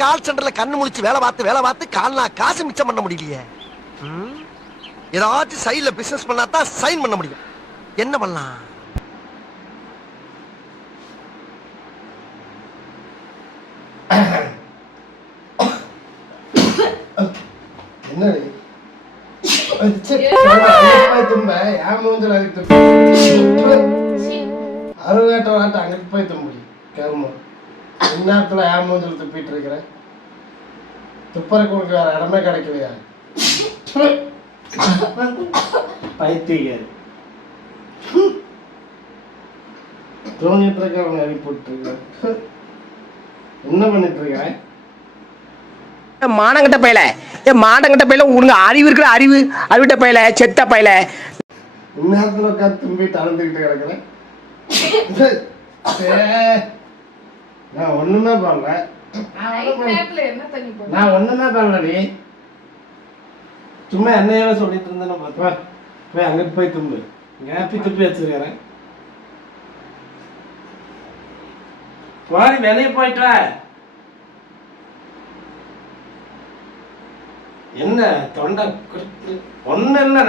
கால் சென்டர்ல கண்ணு முழிச்சு வேலை பார்த்து கால்னா காசு மிச்சம் பண்ண முடியலையே. ஏதாச்சும் சைட்ல பிசினஸ் பண்ணா தான் சைன் பண்ண முடியும். என்ன பண்ணலாம்? என்ன அறுவேட்ட அங்கிட்டு போய் தும்பி கருமா இந்நேரத்துல ஏன் மூஞ்சில் துப்பிட்டு இருக்கிறேன். துப்பறக்கு உனக்கு வேற இடமே கிடைக்கலையா? பைத்தியக்காரி தூங்கிட்டு இருக்க அவனை அறி போட்டு இருக்க. என்ன பண்ணிட்டு இருக்க? மானங்கிட்ட பையல மானங்கிட்ட பையல உனக்கு அறிவு இருக்கிற அறிவிட்ட பையல செத்த பையல இந்நேரத்துல உட்காந்து தும்பிட்டு அழுந்துக்கிட்டு கிடக்குறேன். நான் ஒண்ணுமே பண்ணல. நான் ஒண்ணுமே பண்ணலடி. சும்மா என்னையாவே சொல்லிட்டு இருந்தேன்னு பார்த்தா போய் அங்கிட்டு போய் தும்பு ஏப்பி துப்பி வச்சிருக்கிறேன். போய் வெளியே போயிட்டா என்ன தொண்டை ஒண்ணு இல்லை.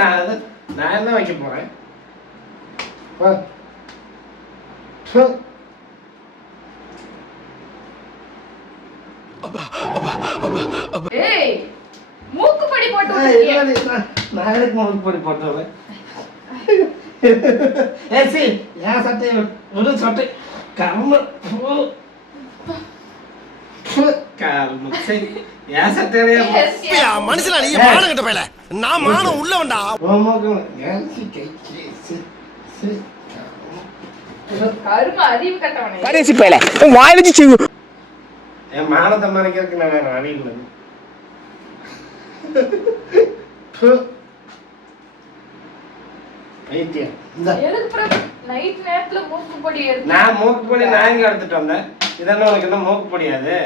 நான் என்ன வைக்க போறேன்? மூக்குப்பொடி போட்டு நாளைக்கு மூக்குப்பொடி போட்டு ஏன் சட்டை ஒரு சட்டை கர்ம மனுஷனா நீ மானம் கட்ட போயல. நான் மானம் உள்ள வேண்டா. கடைசி பையல வாய் வச்சு என் மானத்தை மறைக்கிறதுக்கு நான் வேற வழி இல்லை. நான் மூக்குப்பொடி நான் எங்க எடுத்துட்டு வந்தேன்? இதெல்லாம் உனக்கு என்ன மூக்குப்பொடியாது?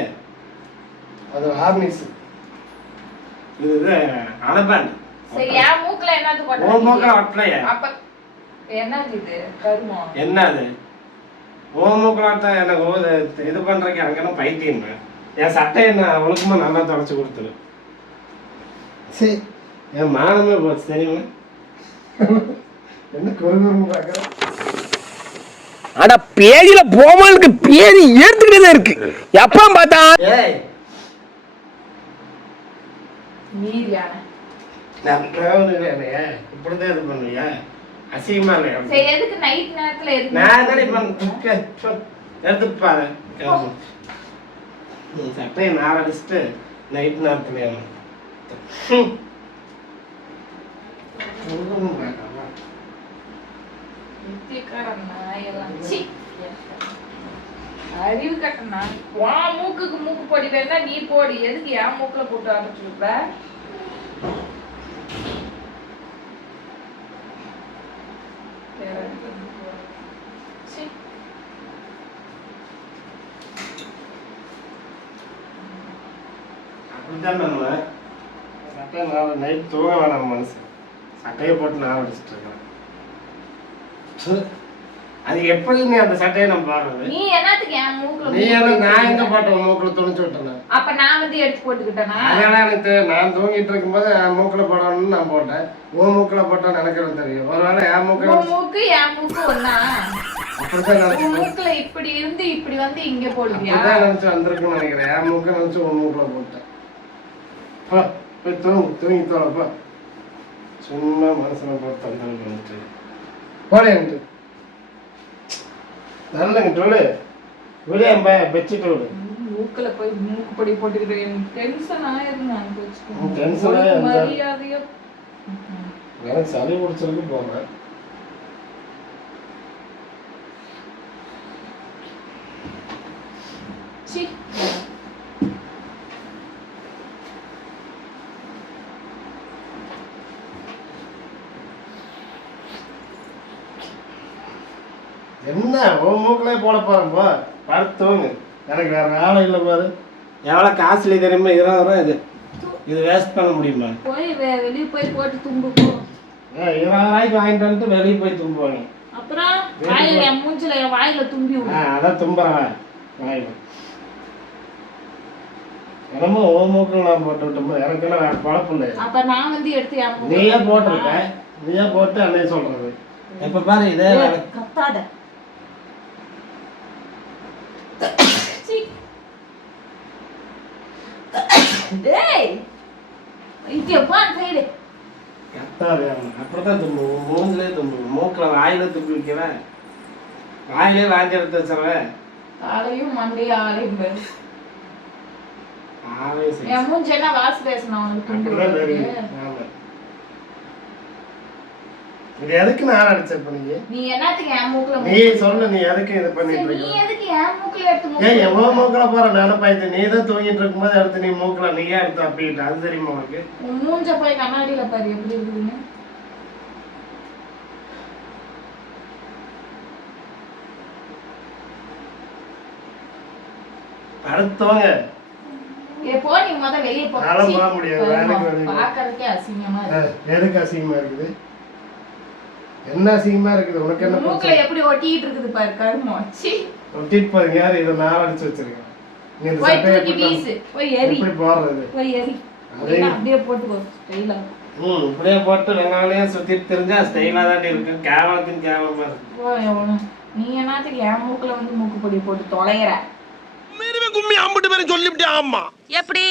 அது ஹார்னிஸ். இது அலபாண்ட். சரி யா மூக்குல என்னது போட்ட? ஓ மூக்குல ஒட்டலையா? அப்ப என்னது இது? கருமோ. என்னது? ஓ மூக்குல ஒட்ட எனக்கு இது பண்றதுக்கு எனக்கு என்ன பைத்தியம்? என் சட்டையை நான் ஒழுக்கமா நல்லா தொடச்சு கொடுத்துரு. சரி என் மானமே போச்சு தெரியுமா? என்ன கொழுகுன்னு பாக்குறேன். ஆனா பேதியில போமானுக்கு பேதி ஏத்துக்கிட்டே இருக்கு. எப்ப பார்த்தா ஏய் நீரியான நான் டிராவலுக்கு இப்படிதான் இது பண்ணுவியா? அசிங்கமா இல்லையா? சரி எதுக்கு நைட் நேரத்துல எதுக்கு? நான் தானே எடுத்துட்டு பாரு. நீ சட்டையை நான் அடிச்சுட்டு நைட் நேரத்துல அறிவு கட்டணா மூக்குக்கு மூக்கு பொடி வேணா நீ போடி. எதுக்கு என் மூக்குல போட்டு அரைச்சுருப்ப? அப்படித்தான் பண்ணுவேன். சட்டையை நான் நைட் தூங்க வேணாம் மனசு. சட்டையை போட்டு நான் அடிச்சுட்டு இருக்கேன். அது எப்படி நீ அந்த சட்டையை நான் பாடுறது? நீ என்னத்துக்கு என் மூக்குல? நீ என்ன நான் எங்க போட்ட மூக்குல துணிச்சு விட்டேன்? அப்ப நான் வந்து எடுத்து போட்டுக்கிட்டேனா? அதெல்லாம் எனக்கு நான் தூங்கிட்டு இருக்கும்போது என் மூக்குல போடணும்னு நான் போட்டேன். உன் மூக்குல போட்டா எனக்கு தெரியும். ஒருவேளை என் மூக்கு என் மூக்கு ஒண்ணா? அப்படிதான் மூக்குல இப்படி இருந்து இப்படி வந்து இங்க போடுவியா? அப்படிதான் நினைச்சு வந்திருக்குன்னு நினைக்கிறேன். என் மூக்க நினைச்சு உன் மூக்குல போட்டேன். போய் தூங்கி தோலப்பா. சும்மா மனசுல போட்டு தந்தாலும் பண்ணிட்டு போடேன்ட்டு நல்லங்க சொல்லு. விளையாம்ப பெட்ஷீட் விடு. மூக்குல போய் மூக்கு பொடி போட்டுக்கிட்டு டென்ஷன் ஆயிரும். நான் டென்ஷன் மரியாதையா எனக்கு சளி பிடிச்சிருக்கு போறேன். என்ன உன் மூக்கிலே போட போறேன்பா. படுத்தவங்க எனக்கு வேற வேலை இல்லை பாரு. எவ்வளோ காஸ்ட்லி தெரியுமா? 20 ரூபா. இது வேஸ்ட் பண்ண முடியுமா? போய் வெளியே போய் போட்டு தும்பு போ. 20 ரூபாய்க்கு வாங்கிட்டு வந்து வெளியே போய் தும்புவாங்க. அப்புறம் வாயில மூஞ்சில வாயில தும்பி விடு. அதான் தும்புறேன். வாய் என்னமோ ஓ மூக்கில் நான் போட்டு விட்டோமோ எனக்கெல்லாம் வேற பழப்பு இல்லை. அப்ப நான் வந்து எடுத்து என் மூக்குல நீயே போட்டிருக்க, நீயே போட்டு அன்னைய சொல்றது. எப்ப பாரு இதே வேலை. கத்தாத. சீ. டேய் இங்க பாரு சைடு. கத்தாரு அப்படிதான் தும்பு, மூஞ்சிலே தும்பு, மூக்கில் வாயில தும்பி வைக்கிறேன், வாயிலே வாந்தி எடுத்து வச்சிருவேன். தலையும் மண்டையும் ஆளையும் பாரு. ஆவே சரி. என் மூஞ்சென்னா வாசு பேசணும் உனக்கு. அப்படிதான் தெரியும். ஆமா. இது எதுக்கு நான் அடிச்சேன் பண்ணீங்க? நீ என்னத்துக்கு என் மூக்குல நீ சொல்லு, நீ எதுக்கு இது பண்ணிட்டு நீ இருக்க? எதுக்கு என் மூக்குல எடுத்து ஏய் எவ்வளவு மூக்கல போற நினைப்பாய்த்து, நீ தான் தூங்கிட்டு இருக்கும்போது எடுத்து நீ மூக்கல நீயே எடுத்து அப்பிக்கிட்ட, அது தெரியுமா உனக்கு? உன் மூஞ்ச போய் கண்ணாடியில பாரு எப்படி இருக்குதுன்னு. அடுத்தவங்க ஏ போ, நீ முத வெளிய போ. நானும் போக முடியாது, வேலைக்கு வெளியே. பாக்கறதுக்கே அசிங்கமா இருக்கு. எதுக்கு அசிங்கமா இருக்குது? என்ன அசிங்கமா இருக்குது உனக்கு? என்ன மூக்குல எப்படி ஒட்டிட்டு இருக்குது பாரு கருமோ. சீ. ஒட்டிட்டு பாருங்க, யாரு இதை நான் அடிச்சு வச்சிருக்கேன். நீ இந்த போய் சட்டையை தூக்கி வீசு. போய் எரி. எப்படி போடுறது? போய் எரி. அதே அப்படியே போட்டுக்கோ ஸ்டைலா. இப்படியே போட்டு வெங்காலையே சுத்திட்டு தெரிஞ்சா ஸ்டைலா தான் இருக்கு. கேவலத்தின் கேவலமா இருக்கு. போய் எவ்வளவு நீ என்னத்துக்கு என் மூக்குல வந்து மூக்கு பொடி போட்டு தொலைகிற? கும்மி அம்பிட்டு பேரும் சொல்லிவிட்டே. ஆமா எப்படி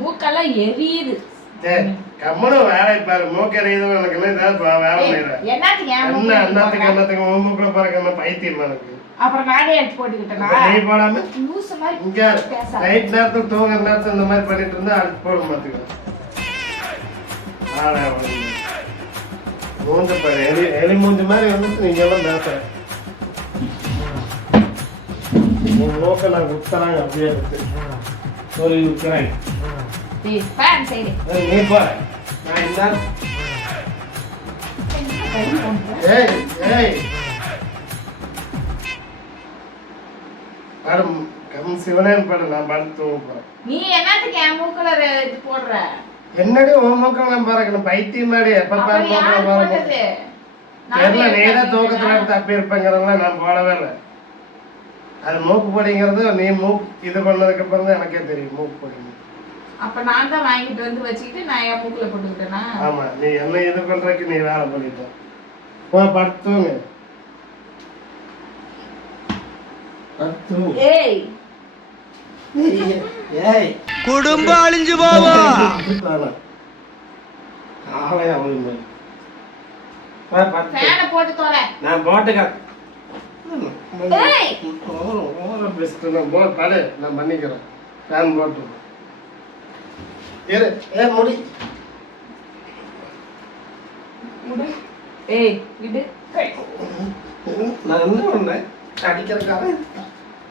மூக்கெல்லாம் எரியுது. கம்மனு வேலை பாரு, மூக்கறியது எனக்கு என்ன ஏதாவது வேலை செய்யறேன். என்னத்துக்கு என் என்ன மூக்குல அண்ணாத்துக்கு அண்ணாத்துக்கு மூக்குல பாருங்க பைத்தியம் எனக்கு. அப்புறம் நானே எடுத்து போட்டுக்கிட்டேனா? நீ போடாம லூசு மாதிரி இங்க நைட் நேரத்துல தூங்குற நேரத்துல இந்த மாதிரி பண்ணிட்டு இருந்தா அடுத்து போட மாட்டேங்க. மூஞ்ச பாரு, எலி மூஞ்ச மாதிரி வந்துட்டு நீங்க எல்லாம் பேசுற. உன் மூக்க நான் குத்துறாங்க அப்படியே இருக்கு சொல்லி விற்கிறேன். டேய் ஃபேன் சைடு. நீ போற நான் இந்த ஏய் ஏய் படம் கம் சிவனேன் படம் நான் படுத்து தூங்க போறேன். நீ என்னத்துக்கு என் மூக்குல இது போடுற? என்னடி உன் மூக்கெல்லாம் பாருங்க பைத்தியம் மாதிரி எப்ப பாரு அப்புறம் யார் மூக்கெல்லாம் பாருங்க. போட்டது? தெரியல, நானே நீதான் எடுத்து தூக்கத்துல எடுத்து அப்பி இருப்பேங்கிறதெல்லாம் நான் போடவே இல்லை. அது மூக்கு பொடிங்கிறது நீ மூக்கு இது பண்ணதுக்கு அப்புறம் தான் எனக்கே தெரியும் மூக்கு பொடி. அப்ப நான் தான் வாங்கிட்டு வந்து வச்சுக்கிட்டு நான் என் மூக்குல போட்டுக்கிட்டேனா? ஆமா, நீ என்ன இது பண்றதுக்கு நீ வேலை பண்ணிட்ட. போய் படுத்துங்க. ஏய் ஏய் குடும்பம் அழிஞ்சு போவோம். ஆளே அவளுங்க ஃபேனை போட்டு தொலை. நான் போட்டுக்க ஏய் பெஸ்ட் நான் படு நான் பண்ணிக்கிறேன். ஃபேன் போட்டு இரு. முடி முடி. ஏய் விடு. நான் என்ன பண்ணேன் அடிக்கிறக்காக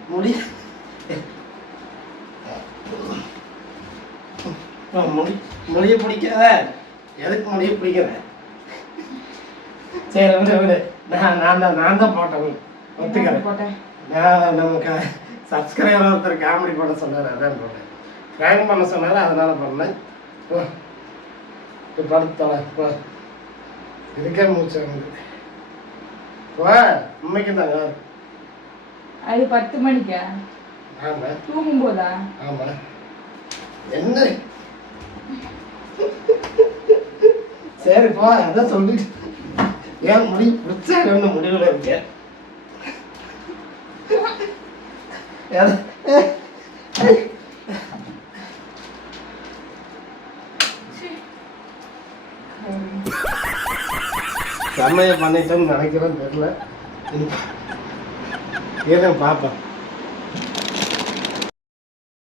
முடி முடி முடிய பிடிக்காத. எதுக்கு முடிய பிடிக்கிற? சரி விடு விடு. நான் தான் போட்டேன் ஒத்துக்கிறேன். போட்டேன். நான் நமக்கு சப்ஸ்கிரைபர் ஒருத்தர் காமெடி பண்ண சொன்னார், அதான் போட்டேன். ட்ராயிங் பண்ண சொன்னார், அதனால பண்ணேன். படுத்தலை போ, இதுக்கே மூச்சு வாங்குது. வா உண்மைக்கு தாங்க. அது 10 மணிக்கா? ஆமா தூங்கும் போதா? ஆமா. என்ன சரி போ, அதான் சொல்லிட்டு ஏன் முடி பிடிச்சா ஒன்று முடிவில் இருக்க. செம்மையை பண்ணிட்டேன்னு நினைக்கிறேன்னு தெரியல. ஏன் பாப்பேன்.